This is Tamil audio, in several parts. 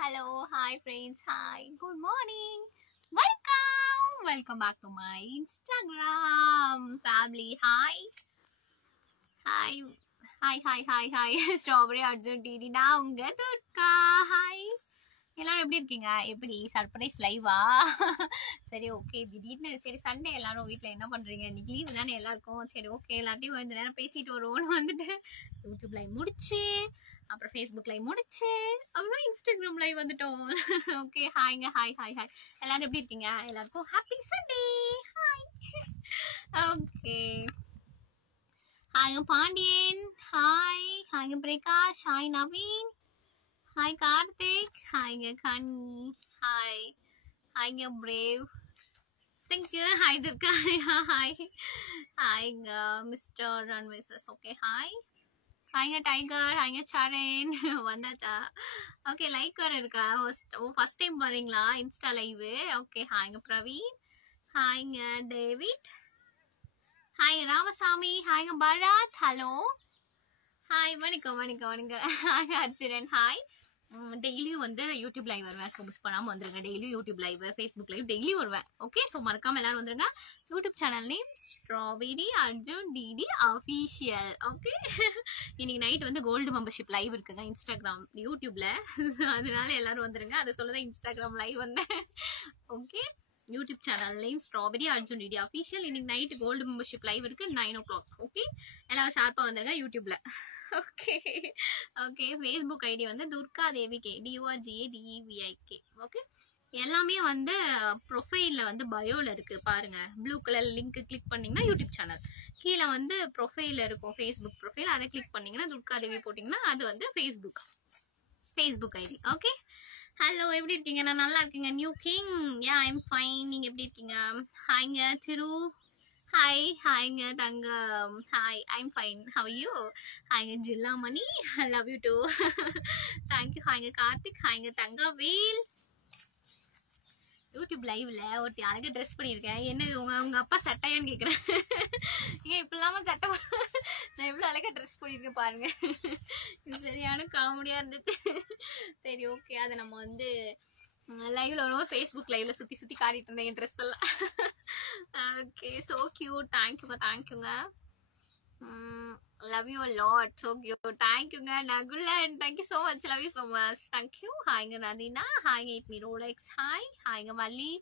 Hello, hi friends, hi, good morning, welcome back to my Instagram family. Hi, hi, Strawberry Arjun Didi, நான் உங்க துர்கா. Hi, எல்லாரும் எப்படி இருக்கீங்க? எப்படி சர்ப்ரைஸ் லைவா? சரி ஓகே, திடீர்னு சரி சண்டே எல்லாரும் வீட்டில் என்ன பண்ணுறீங்க? இன்னைக்கு லீவு தானே எல்லாருக்கும். சரி ஓகே, எல்லாத்தையும் இந்த நேரம் பேசிட்டு வருவோம்னு வந்துட்டு யூடியூப் லைவ் முடிச்சு, அப்புறம் ஃபேஸ்புக் லைவ் முடிச்சு, அப்புறம் இன்ஸ்டாகிராம் லைவ் வந்துட்டோம். ஓகே ஹாய்ங்க, ஹாய் எல்லாரும் எப்படி இருக்கீங்க? எல்லாருக்கும் ஹாப்பி சண்டே. ஹாய். ஓகே, ஹாய்ங்க பாண்டியன், ஹாய்ங்க பிரகாஷ், ஹாய் நவீன், ஹாய் கார்த்திக், ஹாய்ங்க கனி, ஹாய்ங்க பிரேவ், தேங்க்யூ, ஹாய் துர்கா, ஹாய்ங்க மிஸ்டர் அண்ட் மிஸ்ஸஸ். ஓகே ஹாய்ங்க டைகர், ஹாய்ங்க சரண், வந்தாச்சா? ஓகே லைக் வர இருக்கா? ஃபர்ஸ்ட் டைம் வரீங்களா இன்ஸ்டா லைவ்? ஓகே ஹாய்ங்க பிரவீன், ஹாய்ங்க டேவிட், ஹாய் ராமசாமி, ஹாய்ங்க பரத், ஹலோ ஹாய், வணக்கம், ஹாய் அர்ஜுனன், ஹாய். டெய்லியும் வந்து யூடியூப் லைவ் வருவேன், ஸோ மிஸ் பண்ணாமல் வந்துருங்க. டெய்லியும் யூடியூப் லைவ், ஃபேஸ்புக் லைவ் டெய்லியும் வருவேன். ஓகே, ஸோ மறக்காம எல்லாரும் வந்துருங்க. YouTube channel name strawberry Arjun DD official. Okay, இன்னைக்கு நைட் வந்து கோல்டு மெம்பர்ஷிப் லைவ் இருக்குங்க இன்ஸ்டாகிராம் யூடியூப்ல, அதனால எல்லாரும் வந்துருங்க. அதை சொல்லதான் இன்ஸ்டாகிராம் லைவ் வந்தேன். Okay, YouTube channel name strawberry Arjun DD official. இன்னைக்கு நைட் கோல்டு மெம்பர்ஷிப் லைவ் இருக்கு 9 o'clock. ஓகே, எல்லாரும் ஷார்ப்பாக வந்துருங்க யூடியூப்ல. ஓகே, ஃபேஸ்புக் ஐடி வந்து Durga Devi K, DURGADEVIK. Okay, எல்லாமே வந்து ப்ரொஃபைலில் வந்து பயோவில் இருக்குது பாருங்க. ப்ளூ கலர் லிங்க் கிளிக் பண்ணிங்கன்னா யூடியூப் சேனல், கீழே வந்து ப்ரொஃபைலில் இருக்கும் ஃபேஸ்புக் ப்ரொஃபைல், அதை கிளிக் பண்ணிங்கன்னா துர்கா தேவி போட்டிங்கன்னா அது வந்து ஃபேஸ்புக் ஐடி. ஓகே, ஹலோ எப்படி இருக்கீங்க? நான் நல்லா இருக்கீங்க. New king, I'm fine. நீங்கள் எப்படி இருக்கீங்க? ஹாய்ங்க திரு, ஹாய்ங்க Thangam, I'm fine, how you? ஹாய்ங்க Jillamani, I love you too, thank you. ஹாய்ங்க கார்த்திக், ஹாய்ங்க தங்கவேல். யூடியூப் லைவ்ல ஒருத்தி அழகாக ட்ரெஸ் பண்ணியிருக்கேன். என்ன உங்க அப்பா சட்டையான்னு கேட்குறேன். ஏன் இப்படி இல்லாமல் சட்டை நான் எவ்வளோ அழகாக ட்ரெஸ் பண்ணியிருக்கேன் பாருங்க. இது சரியான காமெடியாக இருந்துச்சு. சரி ஓகே, அதை நம்ம வந்து லைவ்ல வரும்போது ஃபேஸ்புக் லைவ்ல சுற்றி காட்டிட்டு இருந்தேன் என் ட்ரெஸ் எல்லாம். ஓகே, ஸோ கியூட், தேங்க்யூங்க. Love you a lot, so cute. Thank you Nagulan, thank you so much, love you so much, thank you. Hi Nadina, hi Eat Me Rolex, hi Valli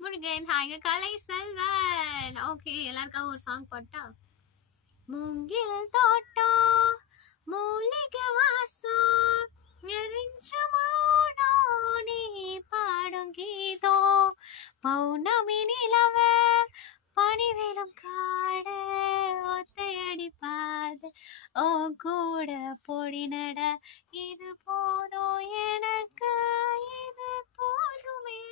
Murugan, hi Kalai Selvan. Okay, எல்லாருக்கும் ஒரு சாங் பாட்டா? மூங்கில் தோட்டா மூலிக வாசம் எரிஞ்சமானோ நீ பாடும் கீதோ பௌர்ணமி நிலவ பனிவேலம் காட ஒத்தையடி பாத ஓ கூட பொடி நட, இது போதும் எனக்கு, இது போதுமே,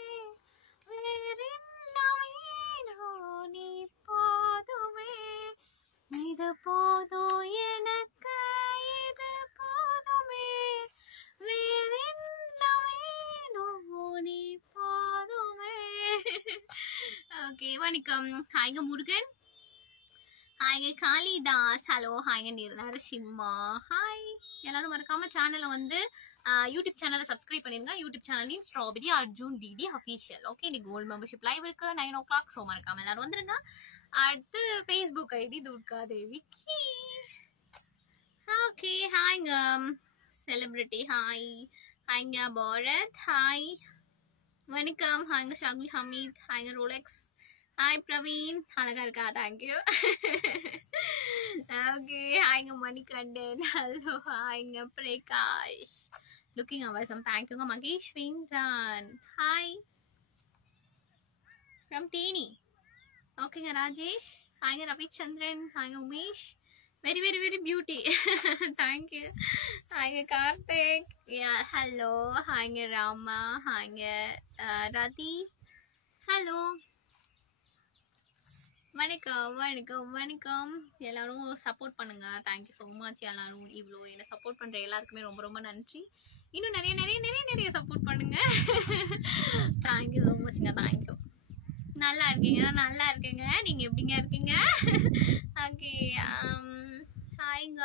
வேறென்ன வேணும், நீ போதுமே, இது போதும் எனக்கு, இது போதுமே, வேறென்ன வேணும், நீ போதுமே. ஓகே, வணக்கம். ஹாய்ங்க முருகன், ஹாய்ங்க காளிதாஸ், ஹலோ ஹாய்ங்க நரசிம்மா, ஹாய். எல்லாரும் மறக்காம சேனலை வந்து யூடியூப் சேனலை சப்ஸ்கிரைப் பண்ணிருங்க. YouTube channel name strawberry Arjun DD official. Okay, இன்னைக்கு கோல்டு மெம்பர்ஷிப் லைவ் இருக்கு 9 o'clock, ஸோ மறக்காம எல்லாரும் வந்துருங்க. அடுத்து Facebook ID Durga Devi. Okay, ஹாய்ங்க செலிபிரிட்டி, ஹாய்ங்க பாரத், ஹாய் வணக்கம், ஹாய்ங்க ஷாகுல் ஹமீத், ஹாய்ங்க ரோலெக்ஸ், ஹாய் பிரவீன், அழகா இருக்கா? தேங்க்யூ. ஓகே, ஹாய்ங்க மணிகண்டன், ஹலோ ஹாய்ங்க பிரகாஷ், லுக்கிங் அவசம், தேங்க்யூங்க மகேஷ் விந்த்ரான், ஹாய் ஃப்ரம் தேனி. ஓகேங்க ராஜேஷ், ஹாய்ங்க ரவிச்சந்திரன், ஹாய்ங்க Umesh, very very very beauty, thank you. ஹாய்ங்க கார்த்திக், ஹலோ ஹாய்ங்க ராமா, ஹாய்ங்க ரதி, ஹலோ வணக்கம். எல்லாரும் சப்போர்ட் பண்ணுங்க. Thank you so much. எல்லாரும் இவ்வளோ என்னை சப்போர்ட் பண்ணுற எல்லாருக்குமே ரொம்ப ரொம்ப நன்றி. இன்னும் நிறைய சப்போர்ட் பண்ணுங்க. தேங்க்யூ ஸோ மச்ங்க, தேங்க்யூ. நல்லா இருக்கீங்க. நீங்கள் எப்படிங்க இருக்கீங்க? ஓகே, ஹாய்ங்க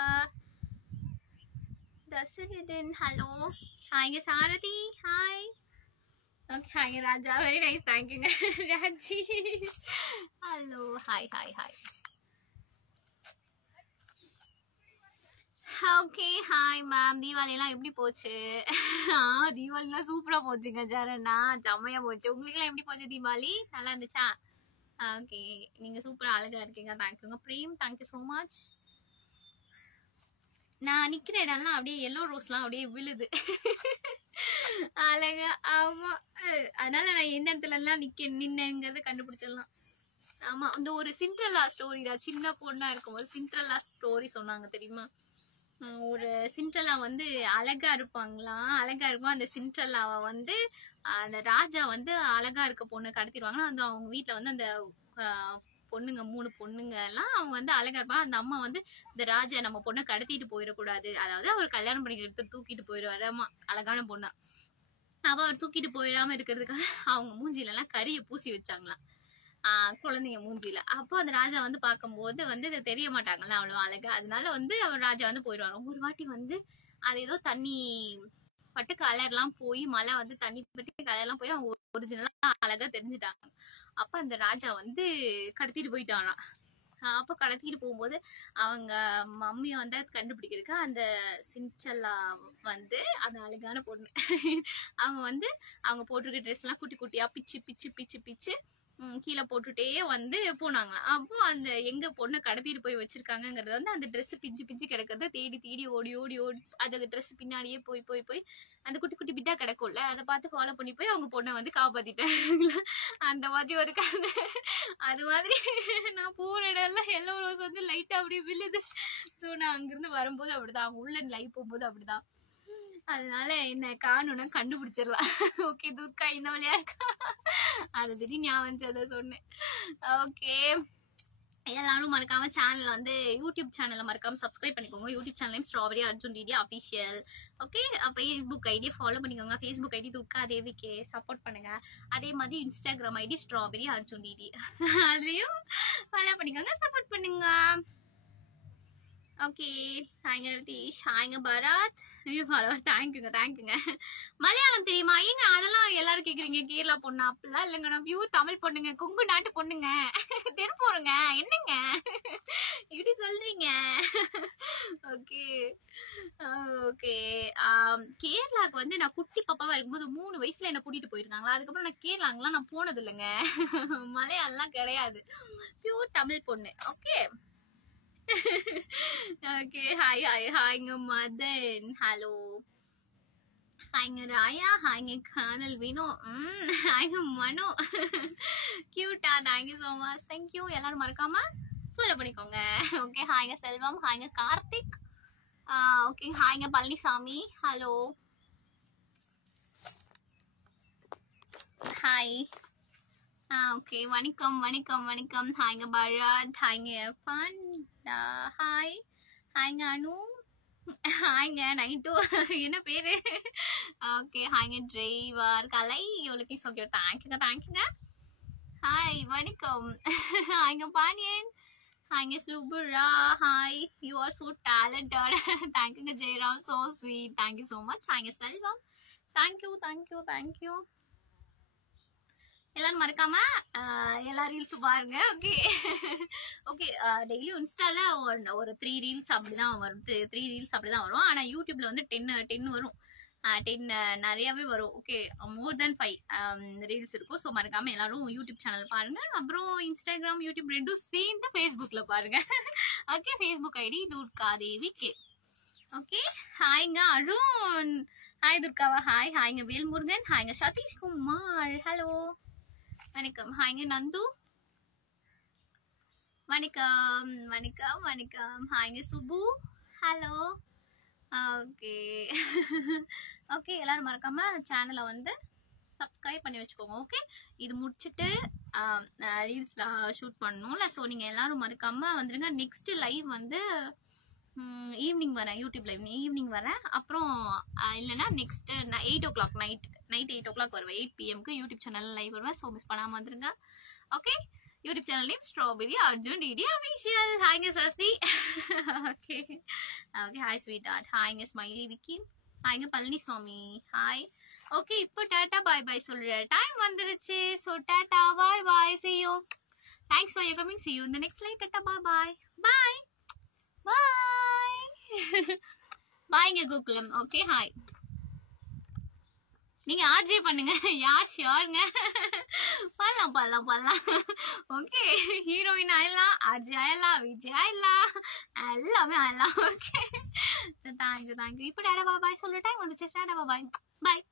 Kasiruddin, hello. Hi, Sarathi. Hi. Okay, hi, Raja. Very nice. Thank you. Rajesh. Hello. Hi. Okay hi ma'am. தீபாவளிலாம் எப்படி போச்சு? தீபாவளிலாம் சூப்பராக போச்சுங்க ஜரண்ணா, செம்மையாக போச்சு. உங்களுக்குலாம் எப்படி போச்சு தீபாவளி? நல்லா இருந்துச்சா? ஓகே, நீங்கள் சூப்பராக அழகாக இருக்கீங்க. தேங்க்யூங்க. ப்ரீம், தேங்க்யூ ஸோ மச். நான் நிற்கிற இடம்லாம் அப்படியே எல்லோ ரோஸ்லாம் அப்படியே விழுது அழகா. ஆமாம், அதனால நான் எந்த இடத்துலலாம் நின்னேங்கிறத கண்டுபிடிச்சிடலாம். ஆமாம், இந்த ஒரு சிண்ட்ரெல்லா ஸ்டோரி தான். சின்ன பொண்ணாக இருக்கும்போது சிண்ட்ரெல்லா ஸ்டோரி சொன்னாங்க தெரியுமா? ஒரு சிண்ட்ரெல்லா வந்து அழகா இருப்பாங்களாம். அழகா இருக்கும். அந்த சிண்ட்ரெல்லாவை வந்து அந்த ராஜா வந்து அழகா இருக்க பொண்ணு கடத்திடுவாங்கன்னா, அந்த அவங்க வீட்டில் வந்து அந்த பொண்ணுங்க 3 பொண்ணுங்க எல்லாம் அவங்க வந்து அழகா இருப்பாங்க. அந்த அம்மா வந்து இந்த ராஜா நம்ம பொண்ணை கடத்திட்டு போயிடக்கூடாது, அதாவது அவர் கல்யாணம் பண்ணி எடுத்து தூக்கிட்டு போயிடுவாரு. அம்மா அழகான பொண்ணா அவர் தூக்கிட்டு போயிடாம இருக்கிறதுக்காக அவங்க மூஞ்சில எல்லாம் கறியை பூசி வச்சாங்களாம், குழந்தைங்க மூஞ்சில. அப்போ அந்த ராஜா வந்து பார்க்கும்போது வந்து இதை தெரிய மாட்டாங்கல்ல அவ்வளவு அழகா, அதனால வந்து அவர் ராஜா வந்து போயிடுவாங்க. ஒரு வாட்டி வந்து அது ஏதோ தண்ணி பட்டு கலர்லாம் போய், மழை வந்து தண்ணி பட்டு கலர்லாம் போய் அவங்க ஒரிஜினலா அழகா தெரிஞ்சுட்டாங்க. அப்ப அந்த ராஜா வந்து கடத்திட்டு போயிட்டாராம். அப்போ கடத்திட்டு போகும்போது அவங்க மம்மியை வந்து கண்டுபிடிக்கிறதுக்கு அந்த சிண்ட்ரெல்லா வந்து அந்த அழகான பொண்ணு அவங்க வந்து அவங்க போட்டிருக்க ட்ரெஸ் எல்லாம் குட்டி குட்டியா பிச்சு கீழே போட்டுட்டே வந்து போனாங்க. அப்போ அந்த எங்க பொண்ணை கடத்திட்டு போய் வச்சிருக்காங்கிறது வந்து அந்த ட்ரெஸ் பிஞ்சு கிடக்கிறத தேடி ஓடி அந்த ட்ரெஸ் பின்னாடியே போய் அந்த குட்டி பிட்டா கிடக்கும்ல, அதை பார்த்து ஃபாலோ பண்ணி போய் அவங்க பொண்ணை வந்து காப்பாத்திட்டாங்க. அந்த மாதிரி ஒரு கதை. அது மாதிரி நான் போற இடம்லாம் எல்லோ ரோஸ் வந்து லைட்டா அப்படியே விழுது. ஸோ நான் அங்கிருந்து வரும்போது அப்படிதான், அவங்க உள்ள லைவ் போகும்போது அப்படிதான். அதனால என்ன காணும்னா கண்டுபிடிச்சிடலாம். ஓகே துர்கா இந்த வழியா இருக்கா, அது திடீர்னு ஞாபகம் அதை சொன்னேன். ஓகே, எல்லாரும் மறக்காம சேனல் வந்து யூடியூப் சேனலை மறக்காம சப்ஸ்கிரைப் பண்ணிக்கோங்க. யூடியூப் சேனலையும் strawberry Arjun DD official. Okay, Facebook ஐடியை ஃபாலோ பண்ணிக்கோங்க. ஃபேஸ்புக் ஐடி துர்கா தேவிக்கு சப்போர்ட் பண்ணுங்க. அதே மாதிரி Instagram ID strawberry Arjun DD, அதையும் ஃபாலோ பண்ணிக்கோங்க, சப்போர்ட் பண்ணுங்க. ஓகே, ஹாய்ங்க ரதீஷ், ஹாய்ங்க பரத், தேங்க்யூங்க. மலையாளம் தெரியுமா? ஏங்க அதெல்லாம் எல்லாரும் கேக்குறீங்க. கேரளா பொண்ணு அப்படிலாம் இல்லைங்க, நான் பியூர் தமிழ் பொண்ணுங்க, கொங்கு நாட்டு பொண்ணுங்க, திருப்பூருங்க. என்னங்க இப்படி சொல்றீங்க? ஓகே கேரளாவுக்கு வந்து நான் குட்டி பாப்பாவா இருக்கும்போது 3 வயசுல என்ன கூட்டிட்டு போயிருக்காங்களா. அதுக்கப்புறம் நான் கேரளாங்கெல்லாம் நான் போனது இல்லைங்க. மலையாளம்லாம் கிடையாது, பியூர் தமிழ் பொண்ணு. ஓகே ஓகே, ஹாய்ங்க மதன், ஹலோ. ஹாய்ங்க ராயா, ஹாய்ங்க காதல் வினோ, ஹாய்ங்க மனோ, கியூட்டா, தேங்க்யூ ஸோ மச். தேங்க்யூ. எல்லாரும் மறக்காம ஃபாலோ பண்ணிக்கோங்க. ஓகே, ஹாய்ங்க செல்வம், ஹாய்ங்க கார்த்திக், ஓகே, ஹாய்ங்க பழனிசாமி, ஹலோ, ஹாய். ஓகே, வணக்கம். ஹாய்ங்க பரத், ஹாய்ங்க பண்டா, ஹாய்ங்க அனு, ஹாய்ங்க நைட்டு, என்ன பேரு? ஓகே, ஹாய்ங்க டிரைவர் கலை, உங்களுக்கு ஓகே, தேங்க்யூங்க. ஹாய், வணக்கம். ஹாய்ங்க பாண்டியன், ஹாய்ங்க சுபுரா, hi, you are so talented. தேங்க்யூங்க Jayaram, so sweet, thank you so much. ஹாய்ங்க செல்வம், தேங்க்யூ. எல்லாரும் மறக்காம எல்லா ரீல்ஸும் பாருங்க. ஓகே டெய்லியும் இன்ஸ்டால ஒரு 3 ரீல்ஸ் அப்படிதான் வரும். 3 ரீல்ஸ் அப்படிதான் வரும். ஆனா யூடியூப்ல வந்து 10 வரும். 10 நிறையவே வரும். ஓகே, மோர் தென் 5 ரீல்ஸ் இருக்கும். ஸோ மறக்காம எல்லாரும் யூடியூப் சேனல் பாருங்க. அப்புறம் இன்ஸ்டாகிராம், யூடியூப் ரெண்டும் சேர்ந்து ஃபேஸ்புக்ல பாருங்க. Okay, Facebook ID Durga Devi K. Okay, ஹாய்ங்க அருண், ஹாய் துர்காவா, ஹாய்ங்க வேல்முருகன், ஹாய்ங்க சதீஷ் குமார், ஹலோ, வணக்கம். ஹாய்ங்க நந்து, வணக்கம். ஹாய்ங்க சுபு, ஹலோ. ஓகே எல்லாரும் மறக்காம சேனலை வந்து சப்ஸ்கிரைப் பண்ணி வச்சுக்கோங்க. ஓகே, இது முடிச்சுட்டு ரீல்ஸ்லாம் ஷூட் பண்ணணும்ல. ஸோ நீங்கள் எல்லாரும் மறக்காம வந்துடுங்க. நெக்ஸ்ட் லைவ் வந்து ஈவினிங் வரேன், யூடியூப் லைவ் ஈவினிங் வரேன். அப்புறம் இல்லைன்னா நெக்ஸ்ட் 8 o'clock நைட் 8 o'clock வருவேன். 8 PM யூடியூப் சேனல் லைவ் வருவேன். ஸோ மிஸ் பண்ணாமல் வந்துருங்க. Okay, YouTube channel name strawberry Arjun DD official. ஹாய்ங்க Sasi. Okay okay. Hi sweet art. ஹாய்ங்க ஸ்மைலி விக்கி. ஹாய்ங்க பழனிசாமி. ஹாய். ஓகே, இப்போ டாடா பாய் பாய் சொல்ற டைம் வந்துருச்சு. So tata bye bye, see you. Thanks for your coming. See you in the next slide. Tata bye bye. Bye. Bye. Bye Gokulam. Okay hi. நீங்க ஆர்ஜே பண்ணுங்க. யா ஷியோர்ங்க. பண்ணலாம். ஓகே, ஹீரோயின் ஆயிடலாம், ஆர்ஜே ஆயிடலாம், விஜய் ஆயிடலாம், எல்லாமே ஆயிடலாம். Okay, thank you. இப்போ டாடா பாய் பாய் சொல்ற டைம் வந்துச்சு. டாடா பாய் பாய்.